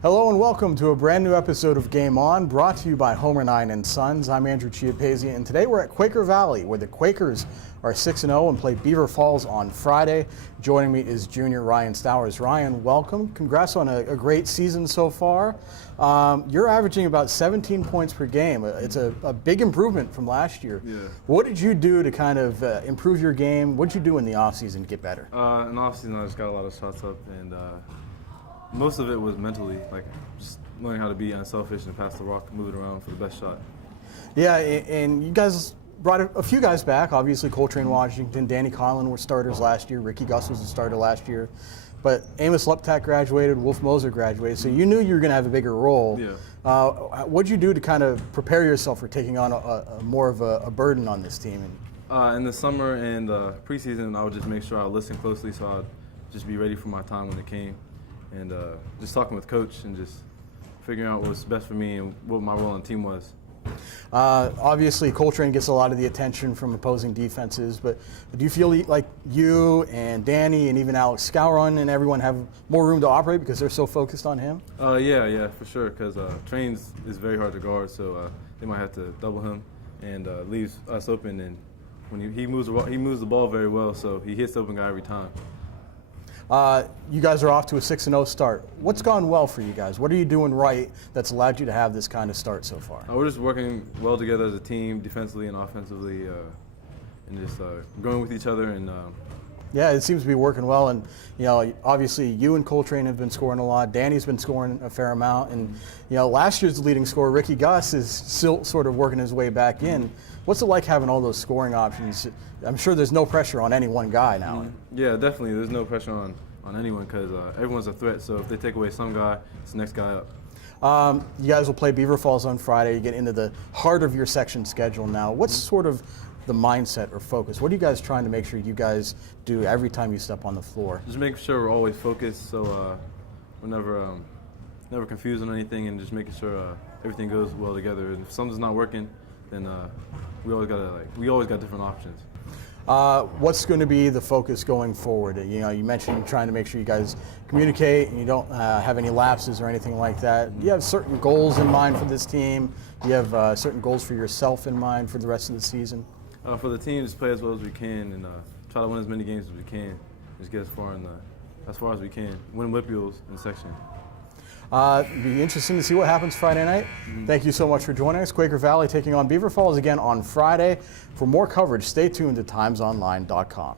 Hello and welcome to a brand new episode of Game On, brought to you by Homer 9 and Sons. I'm Andrew Chiappazzi, and today we're at Quaker Valley, where the Quakers are 6-0 and play Beaver Falls on Friday. Joining me is junior Ryan Stowers. Ryan, welcome. Congrats on a great season so far. You're averaging about 17 points per game. It's a big improvement from last year. Yeah. What did you do to kind of improve your game? What did you do in the offseason to get better? In the offseason, I just got a lot of shots up, and most of it was mentally, like just learning how to be unselfish and pass the rock, move it around for the best shot. Yeah, and you guys brought a few guys back. Obviously, Coltrane Washington, Danny Conlon were starters last year. Ricky Gus was a starter last year. But Amos Leptak graduated, Wolf Moser graduated, so you knew you were going to have a bigger role. Yeah. What did you do to kind of prepare yourself for taking on a more of a burden on this team? In the summer and preseason, I would just make sure I listen closely so I'd just be ready for my time when it came. And just talking with coach and just figuring out what was best for me and what my role on the team was. Obviously, Coltrane gets a lot of the attention from opposing defenses, but do you feel like you and Danny and even Alex Scouron and everyone have more room to operate because they're so focused on him? Yeah, for sure, because Trains is very hard to guard, so they might have to double him and leaves us open. And when he moves the ball very well, so he hits the open guy every time. You guys are off to a 6-0 start. What's gone well for you guys? What are you doing right that's allowed you to have this kind of start so far? We're just working well together as a team, defensively and offensively, and just going with each other. And yeah, it seems to be working well. And obviously, you and Coltrane have been scoring a lot. Danny's been scoring a fair amount. And last year's leading scorer, Ricky Gus, is still sort of working his way back in. What's it like having all those scoring options? I'm sure there's no pressure on any one guy now. Yeah, definitely. There's no pressure on anyone because everyone's a threat. So if they take away some guy, it's the next guy up. You guys will play Beaver Falls on Friday. You get into the heart of your section schedule now. What's sort of the mindset or focus? What are you guys trying to make sure you guys do every time you step on the floor? Just making sure we're always focused, so we're never confused on anything, and just making sure everything goes well together. And if something's not working, then we always got different options. What's going to be the focus going forward? You mentioned trying to make sure you guys communicate and you don't have any lapses or anything like that. Do you have certain goals in mind for this team? Do you have certain goals for yourself in mind for the rest of the season? For the team, just play as well as we can and try to win as many games as we can. Just get as far as we can. Win whip-wheels in section. It'd be interesting to see what happens Friday night. Thank you so much for joining us. Quaker Valley taking on Beaver Falls again on Friday. For more coverage, stay tuned to timesonline.com.